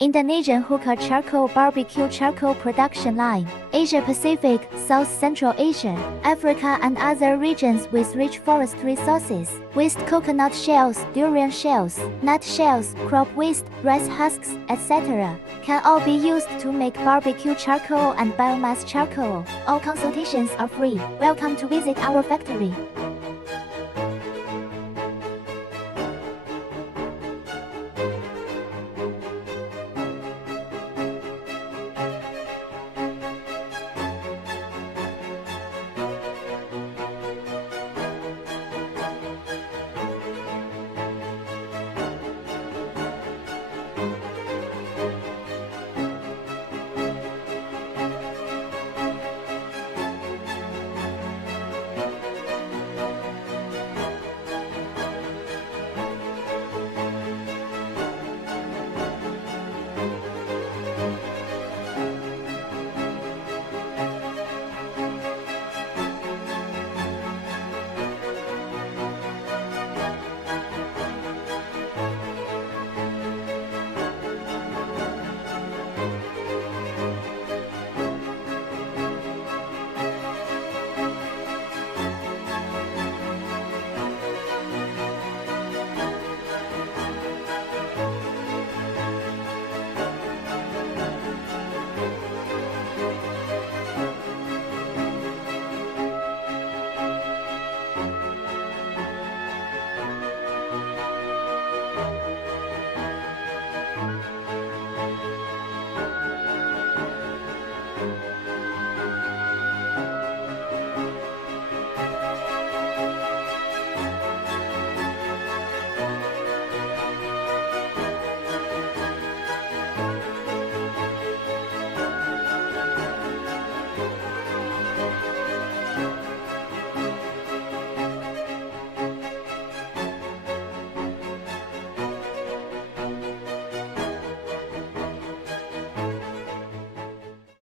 Indonesian hookah charcoal barbecue charcoal production line, Asia Pacific, South Central Asia, Africa and other regions with rich forest resources, waste coconut shells, durian shells, nut shells, crop waste, rice husks, etc. can all be used to make barbecue charcoal and biomass charcoal. All consultations are free. Welcome to visit our factory.